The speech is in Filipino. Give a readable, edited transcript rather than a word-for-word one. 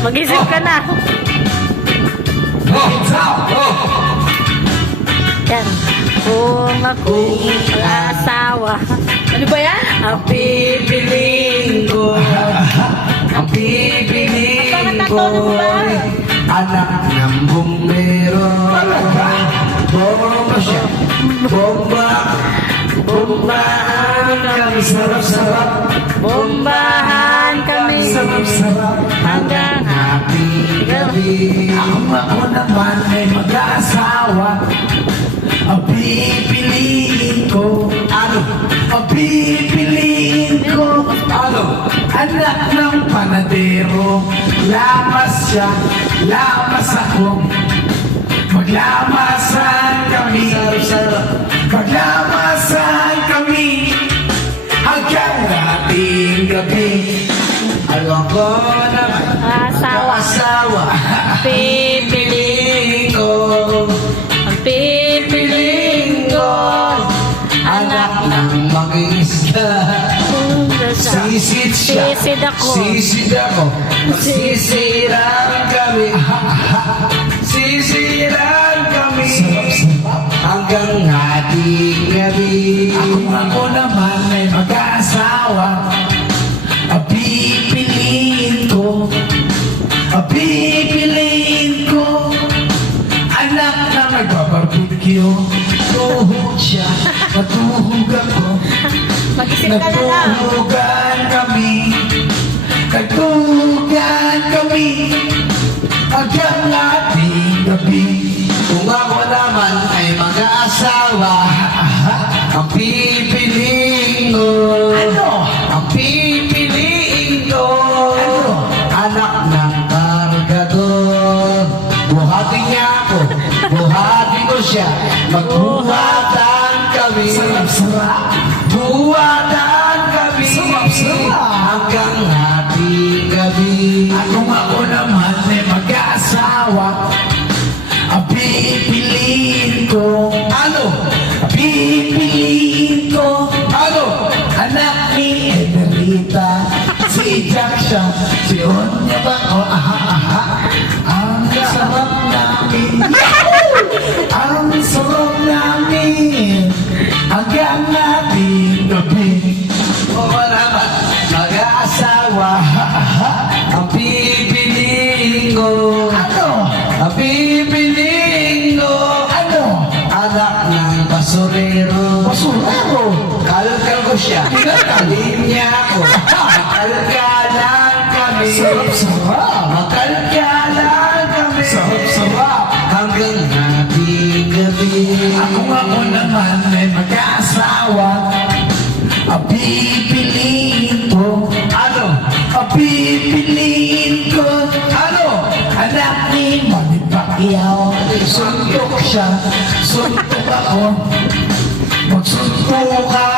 Mag-isip ka na. Yan. Kung ako'y mag-asawa, Ano ba yan? ang pipiliin ko, ang pipiliin ko, anak ng bumbero. Bomba siya. Bomba. Bombahan kami. Sarap-sarap. bombahan kami Sarap-sarap. hanggang Happy gabi. Ako naman ay mag-aasawa. Ang pipiliin ko. Ano? Ang pipiliin ko. Ano? Anak ng panadero. Lamas siya. Lamas ako. Maglamasan kami. Maglamasan kami. Hanggang ating gabi. Alam ko naman. asawa. Pipiliin ko. Ang pipiliin ko, Anak ng mag-iisda. Sisid siya. Sisid ako. Sisid ako. Sisiran kami. Sisiran kami. Hanggang ating gabi. Ako naman ay mag-aasawa. Ang pipiliin ko. Ang pipiliin ko. Anak na nagbabarbecue. Tuhog siya. Natuhog ako. Mag-isip ka na lang. Nagtuhugan kami. Nagtuhugan kami. Hanggang ating gabi. Kung ako naman ay mag-aasawa, ang pipiliin ko. Ano? Ang pipiliin ko. Ano? Anak ng kargador. Buhatin niya ako. Buhatin ko siya. Magbuhatan kami. Sarap-sarap. Buhatan kami. Sarap-sarap. Hanggang ating gabi. Ako naman ay mag-aasawa. Ang pipiliin ko. Ano? Ang pipiliin ko. Ano? Anak ni Emerita. Si Jack siya. Si Onya ba? O, aha. Ang sarap namin. Ang sarap namin. Hanggang ating gabi. O naman, mag-aasawa. Ang pipiliin ko. Ano? Ang pipiliin ko. Ano? Anak ng basurero. Basurero? Kalkal ko siya. Kalin niya ako. Makalkalan kami. Sarap-sarap. Makalkalan kami. Sarap-sarap. Hanggang ating gabi. Ako naman ay mag-aasawa. Ang pipiliin ko. Ano? Ang pipiliin ko. Ano? Anak ni Manny Pacquiao. Suntok siya. Suntok ako. Magsuntukan